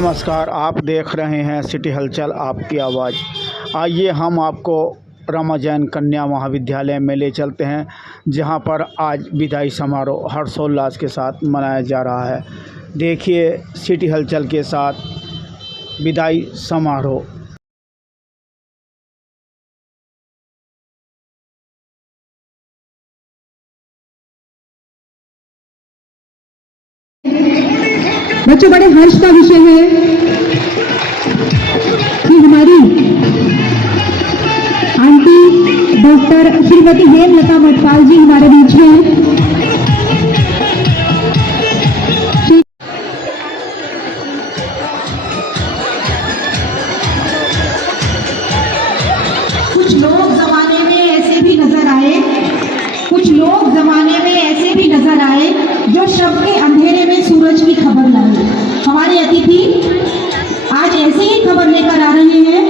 नमस्कार, आप देख रहे हैं सिटी हलचल आपकी आवाज़। आइए हम आपको रमा जैन कन्या महाविद्यालय में ले चलते हैं, जहां पर आज विदाई समारोह हर्षोल्लास के साथ मनाया जा रहा है। देखिए सिटी हलचल के साथ विदाई समारोह। बच्चों, बड़े हर्ष का विषय है कि हमारी आंटी डॉक्टर श्रीमती हेमलता मटपाल जी हमारे बीच में हैं। कुछ लोग जमाने में ऐसे भी नजर आए, जो शब के अंधेरे में सूरज की खबर लाए। हमारे अतिथि आज ऐसे ही खबर लेकर आ रहे हैं।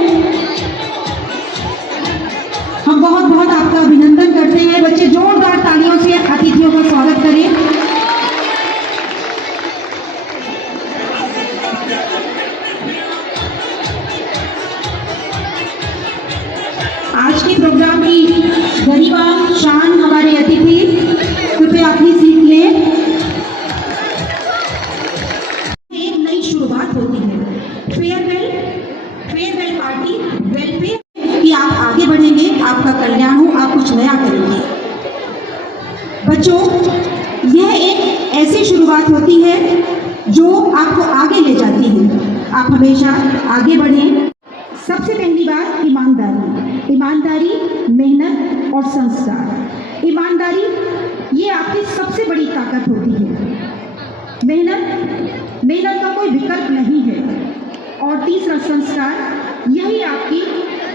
हम बहुत बहुत आपका अभिनंदन करते हैं। बच्चे जोरदार तालियों से अतिथियों का स्वागत करें। आज के प्रोग्राम की गरिमा शान हमारे अतिथि, कृपया अपनी सीट लें। एक नई शुरुआत होती है, फेयरवेल पार्टी, वेलफेयर कि आप आगे बढ़ेंगे, आपका कल्याण हो, आप कुछ नया करेंगे। बच्चों, यह एक ऐसी शुरुआत होती है जो आपको आगे ले जाती है। आप हमेशा आगे बढ़ें। सबसे पहली बात ईमानदारी, मेहनत और संस्कार। ईमानदारी ये आपकी सबसे बड़ी ताकत होती है। मेहनत का कोई विकल्प नहीं है। और तीसरा संस्कार, यही आपकी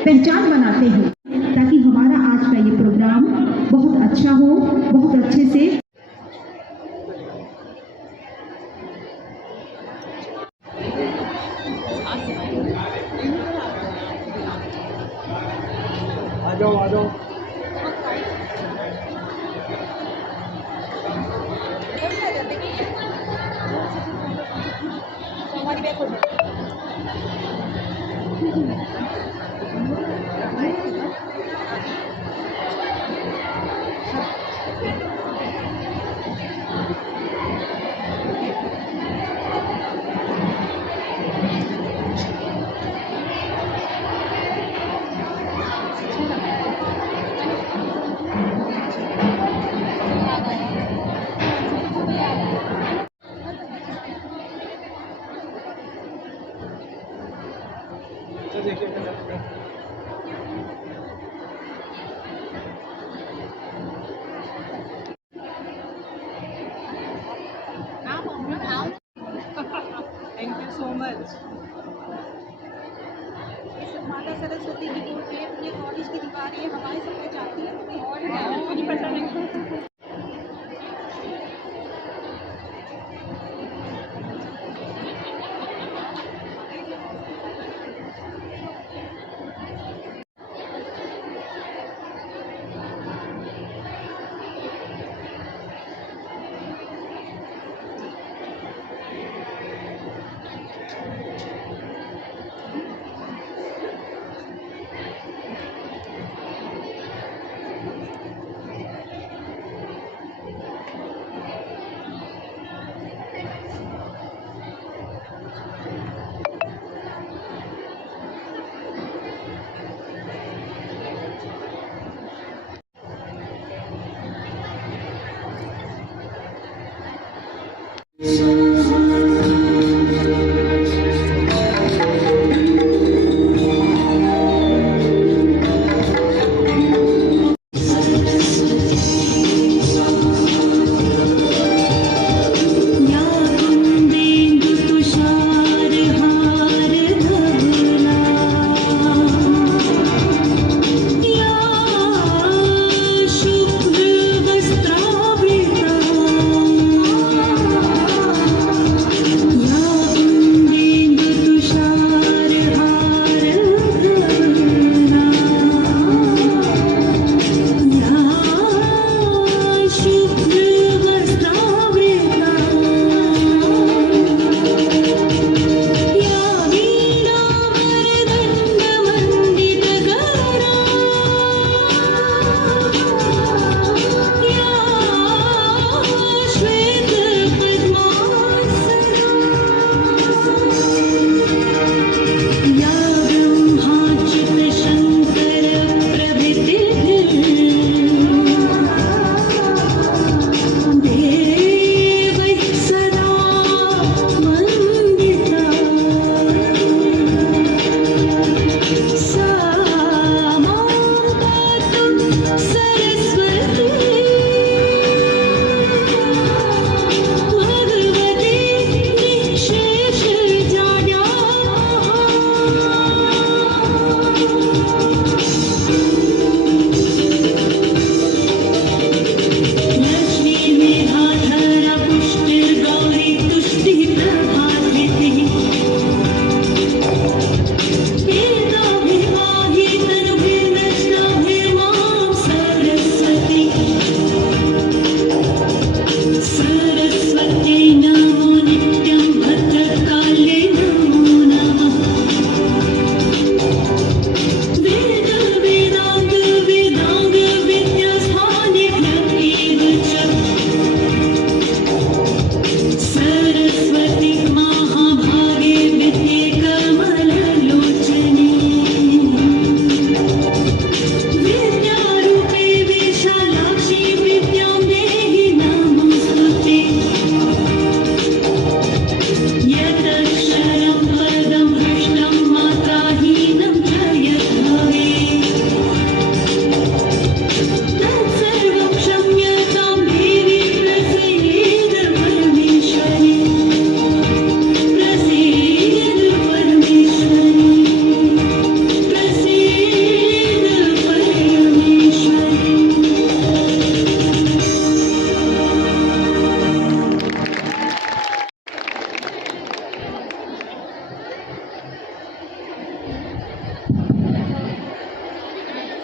पहचान बनाते हैं, ताकि हमारा आज का ये प्रोग्राम बहुत अच्छा हो, बहुत अच्छे से। आ जाओ। Thank you so much. माता सरस्वती की मूर्ति है, ये कॉलेज की दीवारें हैं, हमारे सबको चाहती है, तो और मुझे पता नहीं।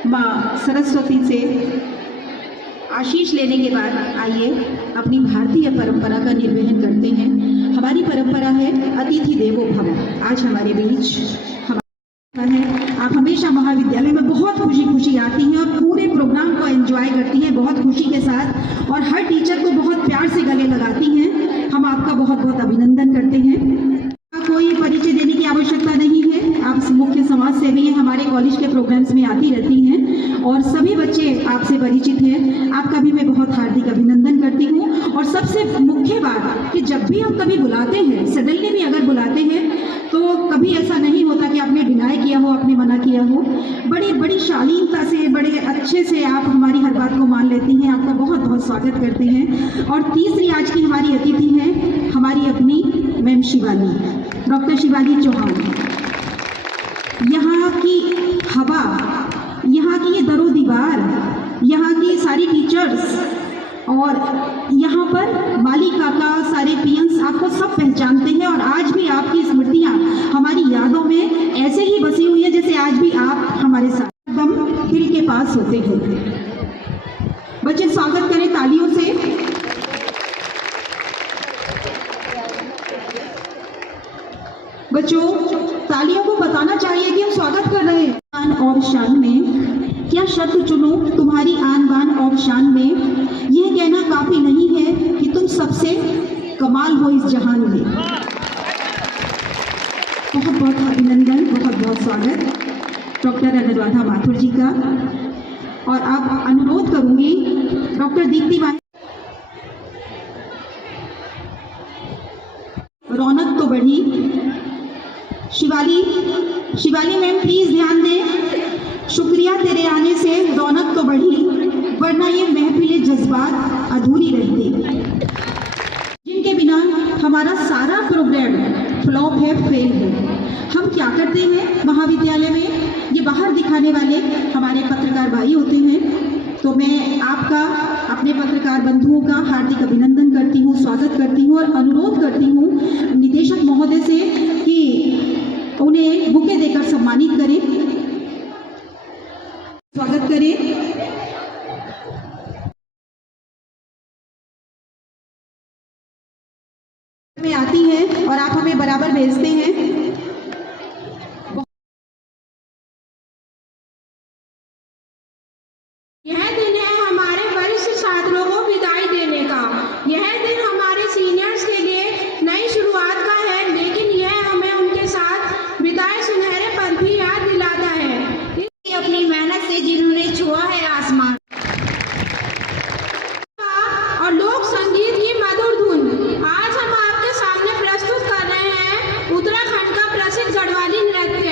माँ सरस्वती से आशीष लेने के बाद आइए अपनी भारतीय परंपरा का निर्वहन करते हैं। हमारी परंपरा है अतिथि देवो भव। आज हमारे बीच है, आप हमेशा महाविद्यालय में बहुत खुशी खुशी आती हैं और पूरे प्रोग्राम को एंजॉय करती हैं बहुत खुशी के साथ, और हर टीचर को बहुत प्यार से गले लगाती हैं। हम आपका बहुत बहुत अभिनंदन करते हैं। कोई परिचय देने की आवश्यकता नहीं है, आप मुख्य समाज सेवी हैं, हमारे कॉलेज के प्रोग्राम्स में आती रहती हैं और सभी बच्चे आपसे परिचित हैं। आपका भी मैं बहुत हार्दिक अभिनंदन करती हूँ। और सबसे मुख्य बात कि जब भी हम कभी बुलाते हैं, सडनली भी अगर बुलाते हैं, तो कभी ऐसा नहीं होता कि आपने डिनाई किया हो, आपने मना किया हो। बड़ी शालीनता से, बड़े अच्छे से आप हमारी हर बात को मान लेती हैं। आपका बहुत बहुत स्वागत करते हैं। और तीसरी आज की हमारी अतिथि हैं हमारी अपनी मैम शिवाली, डॉक्टर शिवाली चौहान। यहाँ की हवा, यहाँ की ये दरो दीवार, यहाँ की सारी टीचर्स और यहाँ पर माली काका, सारे पीएंस आपको सब पहचानते हैं। और आज भी आपकी स्मृतियाँ हमारी यादों में ऐसे ही बसी हुई है जैसे आज भी आप हमारे साथ एकदम दिल के पास होते हैं। बच्चे स्वागत करें तालियों से। बच्चों तालियों को बताना चाहिए कि हम स्वागत कर रहे हैं। आन और शान में क्या शब्द चुनूं तुम्हारी आन बान और शान में, यह कहना काफी नहीं है कि तुम सबसे कमाल हो इस जहान में। बहुत बहुत अभिनंदन, बहुत बहुत स्वागत डॉक्टर अनुराधा माथुर जी का। और अब अनुरोध करूंगी डॉक्टर दीप्ति माही। रौनक तो बढ़ी। शिवाली मैम प्लीज ध्यान दें। शुक्रिया तेरे आने से रौनक तो बढ़ी, वरना ये महफिले जज्बात अधूरी रहती, जिनके बिना हमारा सारा प्रोग्राम फ्लॉप है, फेल है। हम क्या करते हैं महाविद्यालय में, ये बाहर दिखाने वाले हमारे पत्रकार भाई होते हैं। तो मैं आपका, अपने पत्रकार बंधुओं का हार्दिक अभिनंदन करती हूँ, स्वागत करती हूँ और अनुरोध करती हूँ निदेशक महोदय से कि उन्हें बुके देकर सम्मानित करें, स्वागत करें। में आती हैं और आप हमें बराबर भेजते हैं। यह दिन है हमारे वरिष्ठ छात्रों को विदाई देने का। यह दिन हमारे सीनियर्स के लिए नई शुरुआत का है, लेकिन यह हमें उनके साथ विदाई सुनहरे पल भी याद दिलाता है। अपनी मेहनत से जिन्होंने छुआ है आसमान और लोक संगीत की मधुर धुन, आज हम आपके सामने प्रस्तुत कर रहे हैं उत्तराखंड का प्रसिद्ध गढ़वाली नृत्य।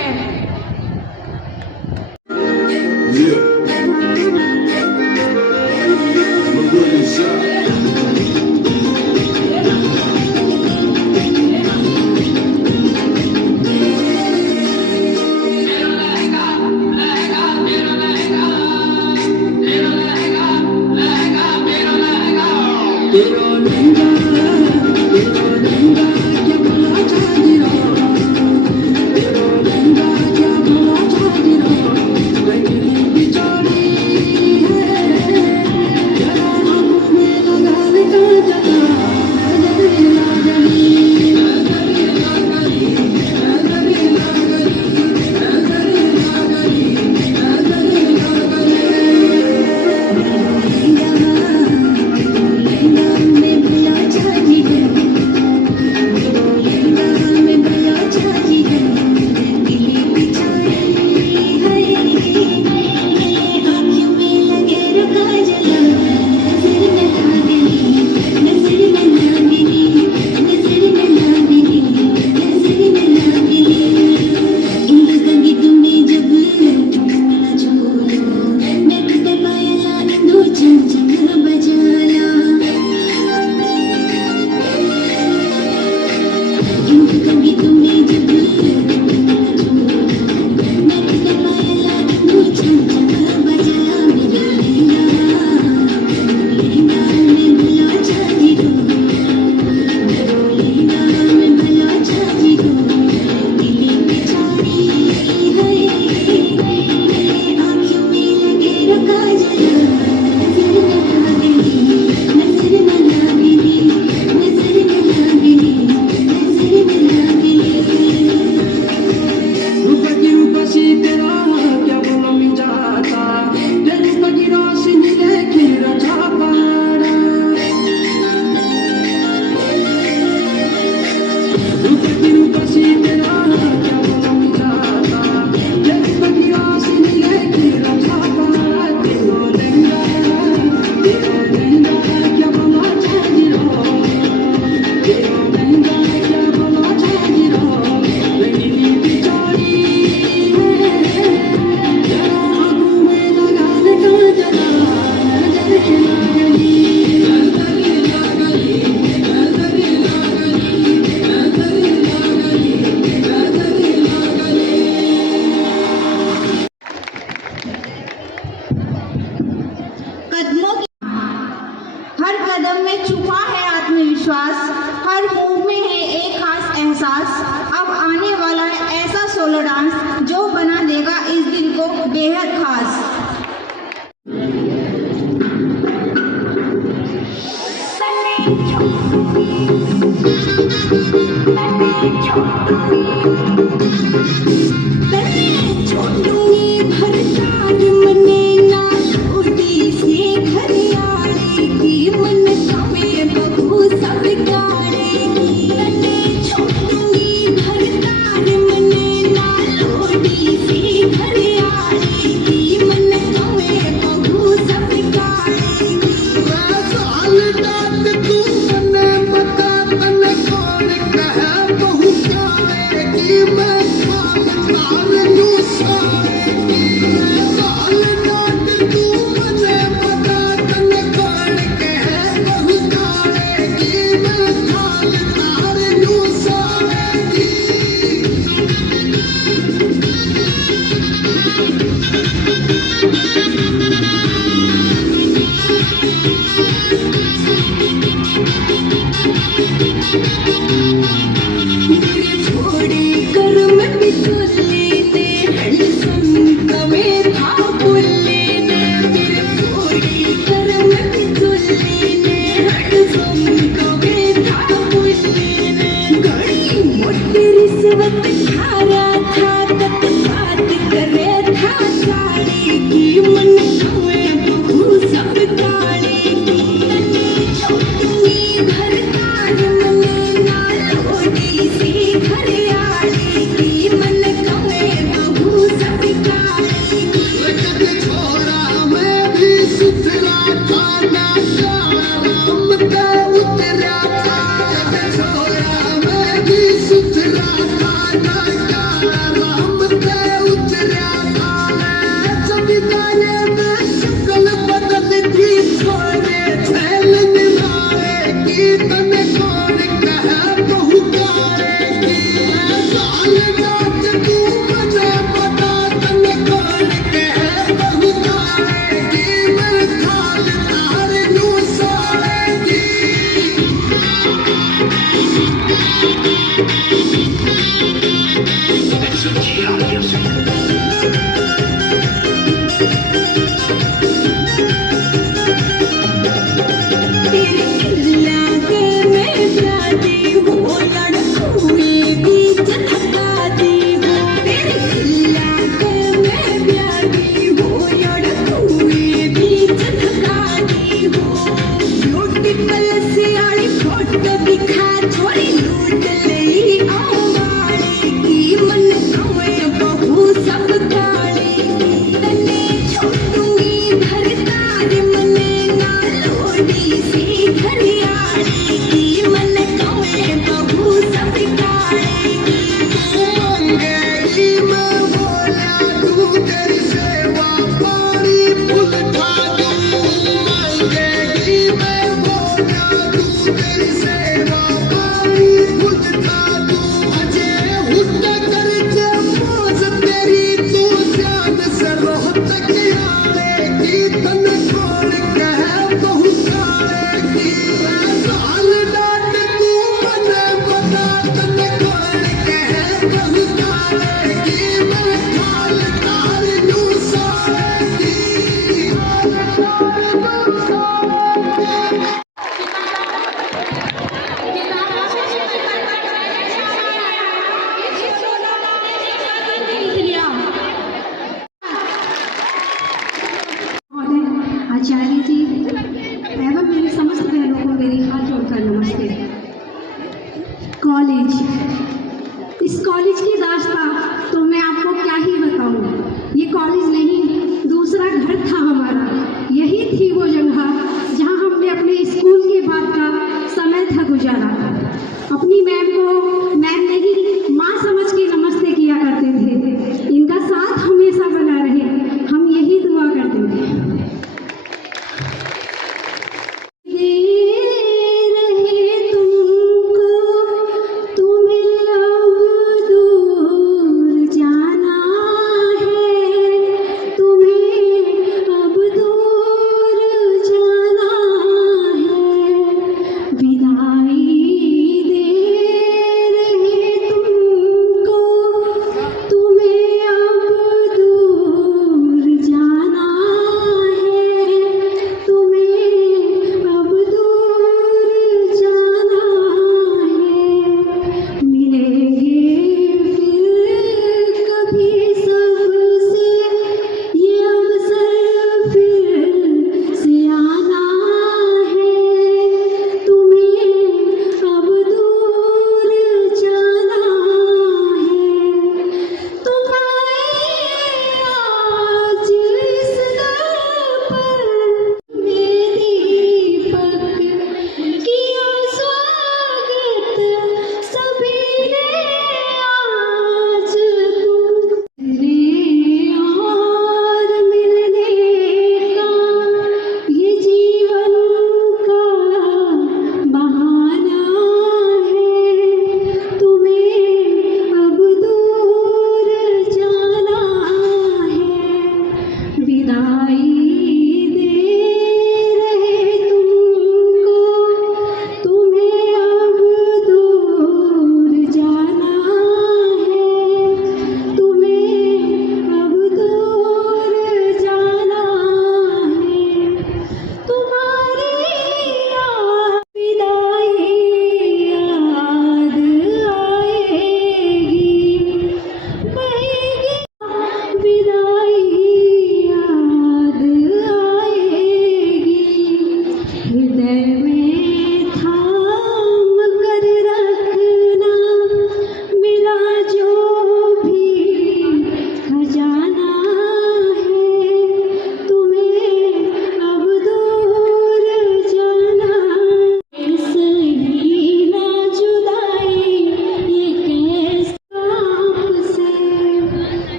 हर कदम में छुपा है आत्मविश्वास, हर मूव में है एक खास एहसास। अब आने वाला है ऐसा सोलो डांस जो बना देगा इस दिन को बेहद खास। आचार्य जी एवं मेरे समस्त बहनों को मेरी हाथ जोड़कर नमस्ते। कॉलेज, इस कॉलेज की दास्तां तो मैं आपको क्या ही बताऊं। ये कॉलेज नहीं, दूसरा घर था हमारा। यही थी वो जगह जहां हमने अपने स्कूल के बाद का समय था गुजारा। अपनी मैम को मैम नहीं माँ समझ के नमस्ते किया करते थे। इनका साथ हमेशा बना रहे, हम यही दुआ करते थे।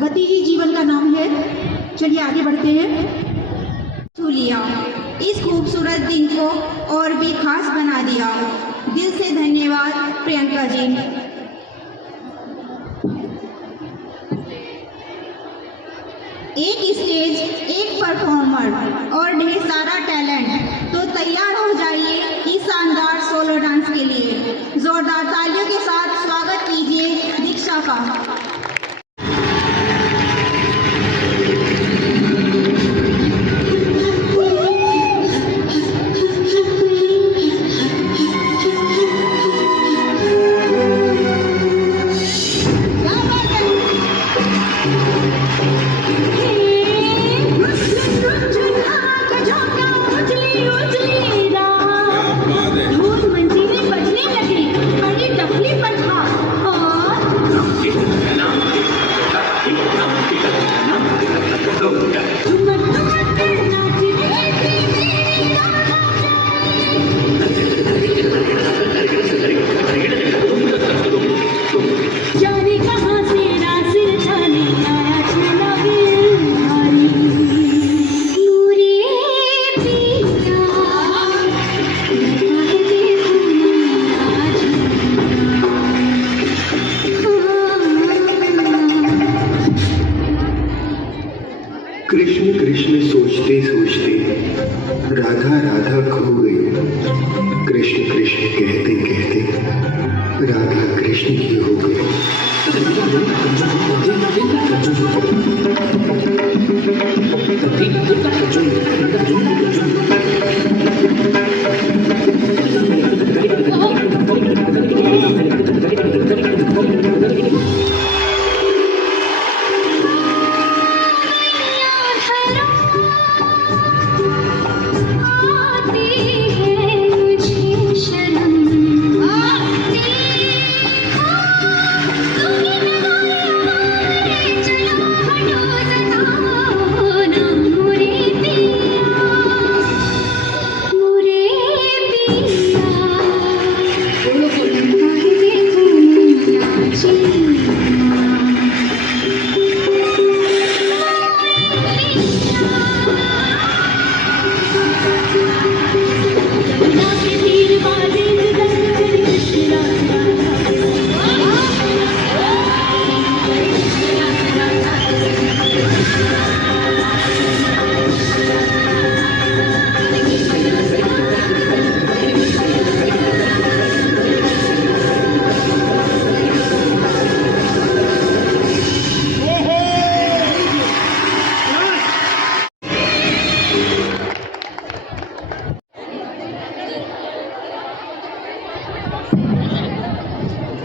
गति ही जीवन का नाम है। चलिए आगे बढ़ते हैं। छू लिया इस खूबसूरत दिन को और भी खास बना दिया। दिल से धन्यवाद प्रियंका जी। एक स्टेज, एक परफॉर्मर और ढेर सारा टैलेंट, तो तैयार हो जाइए इस शानदार सोलो डांस के लिए। जोरदार तालियों के साथ स्वागत कीजिए दीक्षा का। बजने लगी, बड़ी डफली पर था और कृष्ण कृष्ण सोचते सोचते राधा राधा खो गई। कृष्ण कृष्ण कहते कहते राधा कृष्ण की हो गई।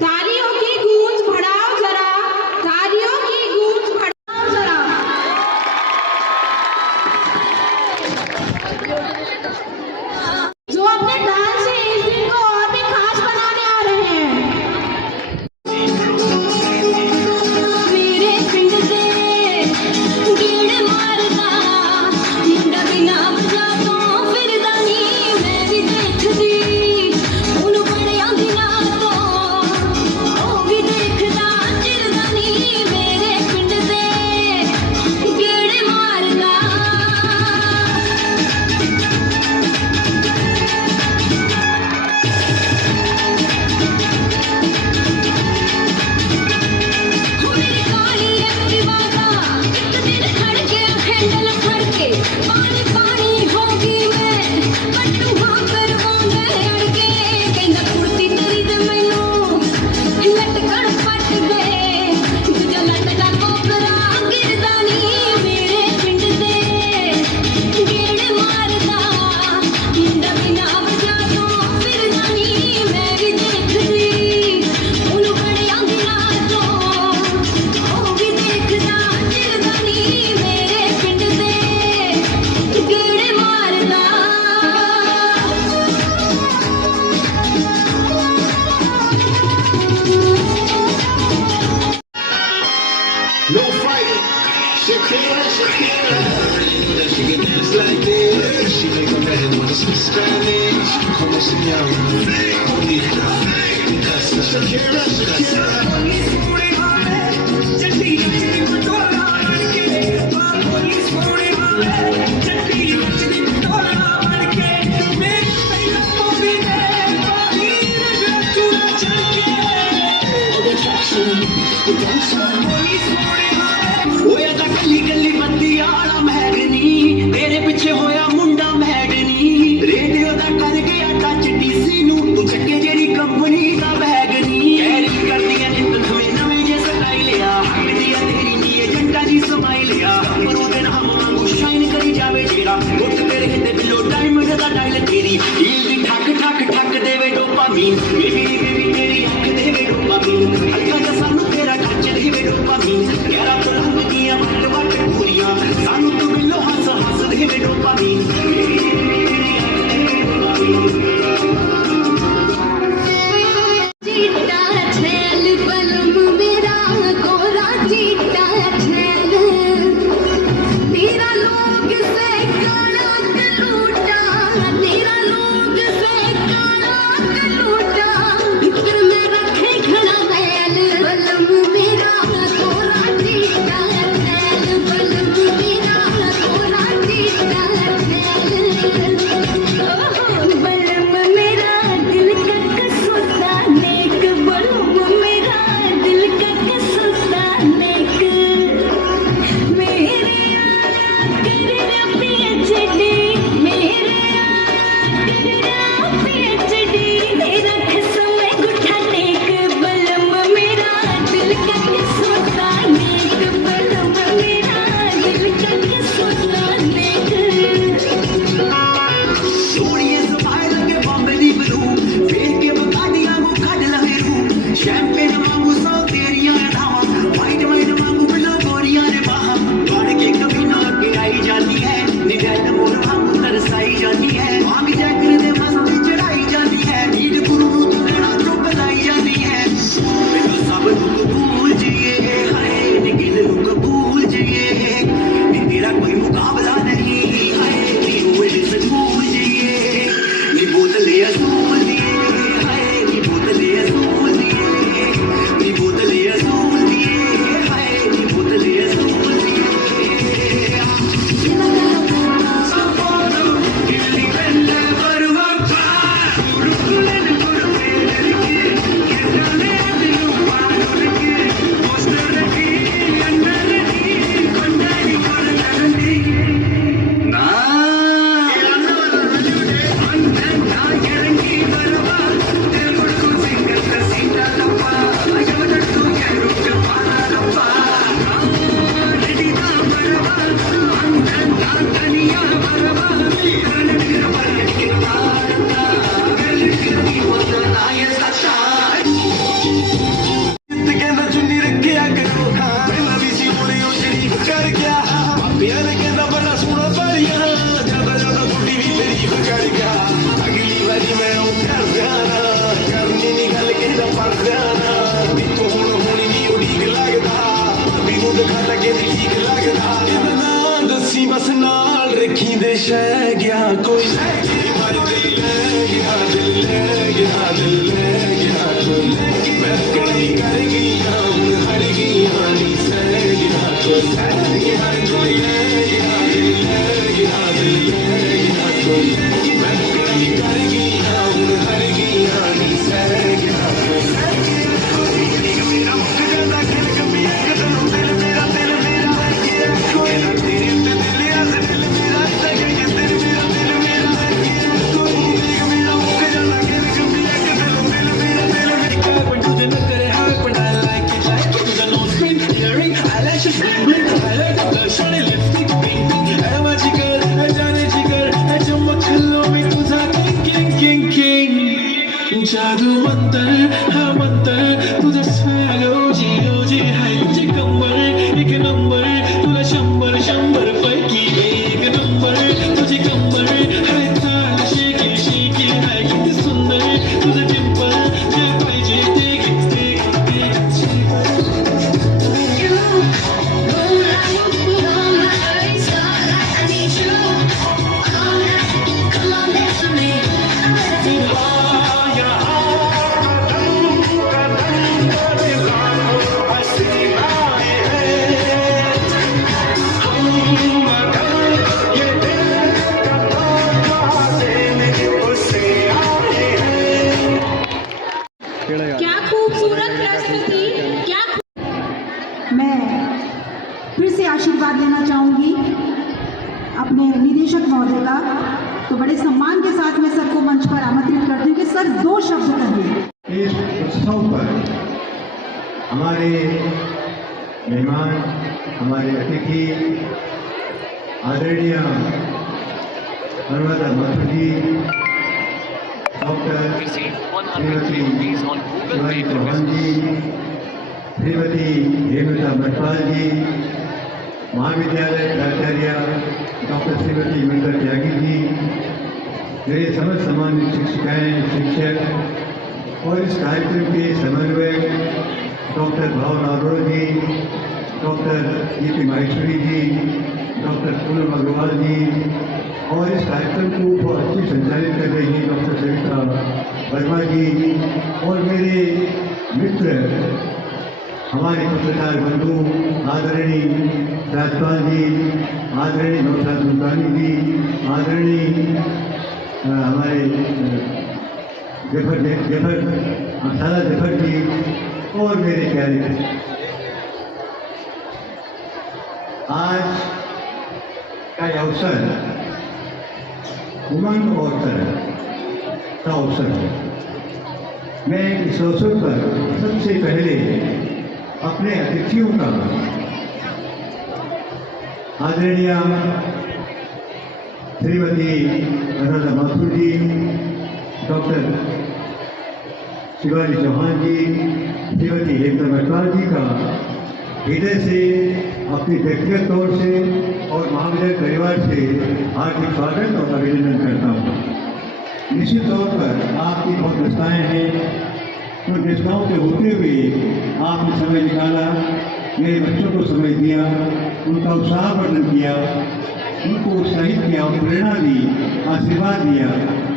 तालियों की गूंज बढ़ाओ जरा, तालियों की गूंज बढ़ाओ जरा। जो अपने डांस से इस दिन को और भी खास बनाने आ रहे हैं। मेरे पिंड से गेड़ मारदा मुंडा बिना बजा तो फिरदा नी मैं भी देखदी ਉਹਨੂੰ ਬੜਿਆਂ ਦਿਨਾਂ ਤੋਂ ਉਹ ਵੀ ਦੇਖਦਾ ਚਿਰਦਾ ਨੀ ਮੇਰੇ ਪਿੰਡ ਦੇ ਗੇੜੇ ਮਾਰਦਾ। मेरी काली एक्टिवा का एक दिन खड़ के हैंडल फड़ के पानी पानी होगी मैं पट्टू हाँ करवाऊंगा अड़ के कहना कुर्ती तेरी ते मैनू लटकन पट दे दूजा लटका कोकरा गिरदा नी मेरे पिंड दे गेड़ मारदा मुंडा बिना वजह तो फिरदा नी मैं भी देखदी ਉਹਨੂੰ ਬੜਿਆਂ ਦਿਨਾਂ ਤੋਂ ਉਹ ਵੀ ਦੇਖਦਾ ਚਿਰਦਾ ਨੀ ਮੇਰੇ ਪਿੰਡ ਦੇ ਗੇੜੇ ਮਾਰਦਾ। No fight. Shakira, Shakira. She can dance like this. She make a man wanna speak Spanish. Como se llama? Bonita. Shakira, Shakira. ਹੋਇਆ ਤਾਂ ਕੱਲੀ ਕੱਲੀ ਬੰਦੀ ਆਲਾ ਮਹਿਰਨੀ ਤੇਰੇ ਪਿੱਛੇ ਹੋਇਆ ਮੁੰਡਾ ਮਹਿਰਨੀ ਰੇਡੀਓ ਦਾ ਕਰ ਗਿਆ ਟੱਚ ਡੀਸੀ ਨੂੰ ਤੂੰ ਚੱਕੇ ਜਿਹੜੀ ਕੰਪਨੀ ਦਾ ਬੈਗਨੀ ਕੈਰੀ ਕਰਦੀਆਂ ਨਿੱਤ ਨਵੇਂ ਨਵੇਂ ਜੇ ਸਟਾਈਲ ਆ ਹੱਕਦੀ ਆ ਤੇਰੀ ਨੀ ਏਜੰਟਾਂ ਦੀ ਸਮਾਈਲ ਆ ਪਰ ਉਹਦੇ ਨਾਲ ਹਮ ਵਾਂਗੂ ਸ਼ਾਈਨ ਕਰੀ ਜਾਵੇ ਜਿਹੜਾ ਉੱਠ ਤੇਰੇ ਹਿੱਤੇ ਬਿਲੋ ਡਾਇਮੰਡ ਦਾ ਡਾਇਲ ਤੇਰੀ ਹੀਲ ਦੀ ਠੱਕ ਠੱਕ ਠੱਕ ਦੇਵੇ ਡੋਪਾਮੀਨ ਬੇਬੀ ਬੇਬੀ ਤੇਰੀ ਅੱਖ ਦੇਵੇ ਡੋਪਾਮੀਨ ਹਲਕਾ ਜਿਹਾ ਸਾਨੂੰ ਤੇਰਾ ਟੱਚ ਦੇਵੇ ਡੋਪਾਮੀਨ ਯਾਰਾ ਤੋਂ ਲੰਘਦੀਆਂ ਵੱਟ ਵੱਟ ਪੂਰੀਆਂ ਸਾਨੂੰ ਤੂੰ ਮਿਲੋ ਹੱਸ ਹੱਸ ਦੇਵੇ ਡੋਪਾਮੀਨ चीटा छैल बलम मेरा गोरा चीटा छैल तेरा लोग से काला कलूटा तेरा लोग से काला कलूटा फिक्र में रखे खड़ा बैल बलम मेरा गोरा चीटा शह गया कोई मैं कड़ी कर गया हर गया नी सह गया कोई मैं कड़ी कर गया हर गया नी सह गया मेरा मुख ज्यादा खेल कभी एक दिल मेरा कोई ना तेरे पे दिल ऐसे दिल मेरा लगे ये दिल मेरा कोई मेरा मुख ज्यादा खेल कभी एक दिल मेरा when you didn't look at it hard when I like it to the nose spin earring eyelashes bling highlight blush on lipstick pink है magical है जाने जिगर है चमक खल्लों में तुझा king जादू मंतर तुझे swag OG है तुझे कमर एक नंबर तुला शंभर पैकी एक नंबर तुझे कमर है ताल शेकी है किती सुंदर तुझे डिंपल जे पाहिजे ते क्या खूबसूरत प्रस्तुति, क्या मैं फिर से आशीर्वाद लेना चाहूँगी अपने निदेशक महोदय का। तो बड़े सम्मान के साथ मैं सर को मंच पर आमंत्रित करती हूँ कि सर 2 शब्द कहिए। इस उत्सव पर हमारे मेहमान, हमारे अतिथि आदरणीय नर्मदा माथुर जी, डॉक्टर श्रीमती शिवानी चौहान जी, श्रीमती हेमलता मटवाल जी, महाविद्यालय प्राचार्य डॉक्टर श्रीमती मृदा त्यागी जी, मेरे समस्त सम्मानित शिक्षिकाएँ, शिक्षक और इस कार्यक्रम के समन्वयक डॉक्टर भावना अरोड़ा जी, डॉक्टर गीति माहेश्वरी जी, डॉक्टर पूनम अग्रवाल जी और इस कार्यक्रम को बहुत अच्छी संचालित कर रही हैं डॉक्टर सविता वर्मा जी और मेरे मित्र हमारे पत्रकार बंधु आदरणीय राजपाल जी, आदरणीय नौशाद मुल्तानी जी, आदरणीय हमारे जफर जी और मेरे प्यारे आज का यह अवसर उमंग और तरह का अवसर है। मैं इस अवसर पर सबसे पहले अपने अतिथियों का आदरणीय श्रीमती नर्मदा माथुर जी, डॉक्टर शिवानी चौहान जी, श्रीमती हेमलता मटवाल जी का हृदय से अपनी व्यक्तिगत तौर से और महाविद्यालय परिवार से हार्दिक स्वागत और अभिनंदन करता हूँ। निश्चित तौर पर आपकी बहुत व्यवस्थाएँ हैं, तो व्यवस्थाओं से होते हुए आपने समय निकाला, मेरे बच्चों को समय दिया, उनका उत्साह वर्धन किया, उनको उत्साहित किया और प्रेरणा दी, आशीर्वाद दिया।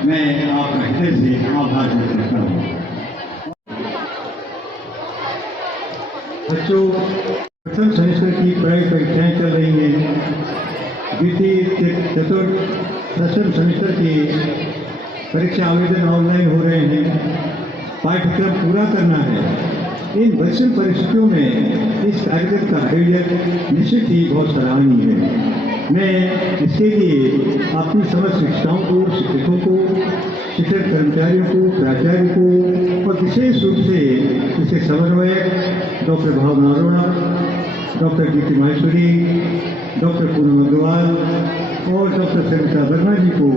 मैं आपका हृदय से आभार व्यक्त करता हूँ। बच्चों, प्रथम सेमेस्टर की पढ़ाई परीक्षाएँ चल रही हैं। द्वितीय चतुर्थ दसम सेमेस्टर की परीक्षा आवेदन ऑनलाइन हो रहे हैं। पाठ्यक्रम पूरा करना है। इन विषम परिस्थितियों में इस कार्यक्रम का आयोजन निश्चित ही बहुत सराहनीय है। मैं इसके लिए अपनी समस्त शिक्षकों को, शिक्षकों को, शिक्षक कर्मचारियों को, प्राचार्य को और विशेष रूप से इसके समन्वयक डॉक्टर भावना अरोड़ा, डॉक्टर गीति माहेश्वरी, डॉक्टर पूनम अग्रवाल और डॉक्टर सविता वर्मा जी को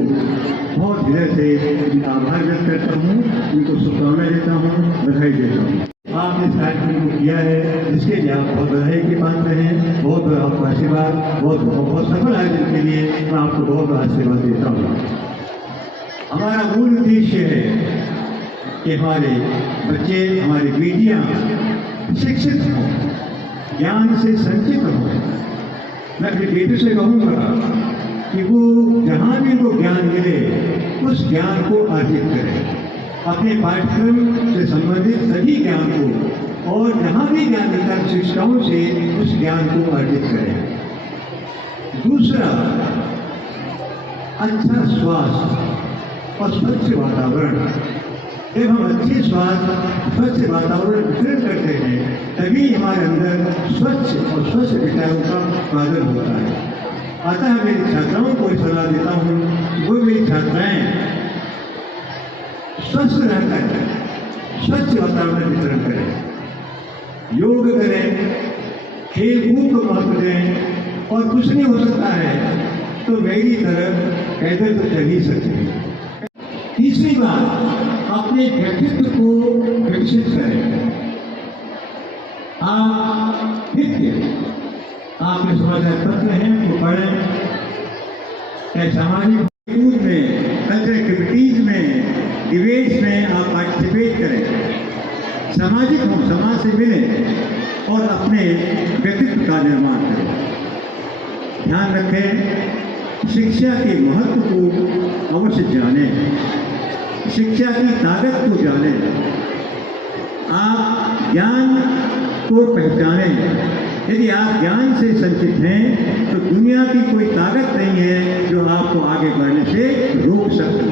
बहुत हृदय से आभार व्यक्त करता हूँ, उनको शुभकामनाएं देता हूँ, बधाई देता हूँ। आपने इस कार्यक्रम को किया है जिसके लिए आप बहुत बधाई के पात्र हैं। बहुत बहुत आपको आशीर्वाद, बहुत सफल आयोजन के लिए मैं आपको बहुत आशीर्वाद देता हूँ। हमारा मूल उद्देश्य है कि हमारे बच्चे, हमारी बेटियाँ शिक्षित हों, ज्ञान से संचित हों। मैं अपनी बेटी से कहूँगा कि वो जहाँ भी उनको ज्ञान मिले उस ज्ञान को अर्जित करें, अपने पाठ्यक्रम से संबंधित सभी ज्ञान को, और जहाँ भी ज्ञान मिलता है शिक्षाओं से उस ज्ञान को अर्जित करें। दूसरा, अच्छा स्वास्थ्य और स्वच्छ वातावरण। जब हम अच्छे स्वास्थ्य स्वच्छ वातावरण वितरण करते हैं तभी हमारे अंदर स्वच्छ और स्वस्थ विचारों का उत्पादन होता है। अतः मेरी छात्राओं को सलाह देता हूँ, वो मेरी छात्राएं स्वस्थ रहकर स्वच्छ वातावरण वितरण करें, योग करें, खेल कूद को महत्व दें, और कुछ नहीं हो सकता है तो मेरी तरफ पैदल तो चल ही सकते हैं। तीसरी बात, अपने व्यक्तित्व को विकसित करें। आप नित्य आपके समाचार पत्र हैं वो पढ़ें, सामाजिक कूद में, कल्चरल एक्टिविटीज में, डिबेट्स में आप पार्टिसिपेट करें, सामाजिक हो, समाज से मिलें और अपने व्यक्तित्व का निर्माण करें। ध्यान रखें, शिक्षा के महत्व को अवश्य जानें, शिक्षा की ताकत को जानें, आप ज्ञान को पहचानें। यदि आप ज्ञान से संचित हैं तो दुनिया की कोई ताकत नहीं है जो आपको आगे बढ़ने से रोक सकती है।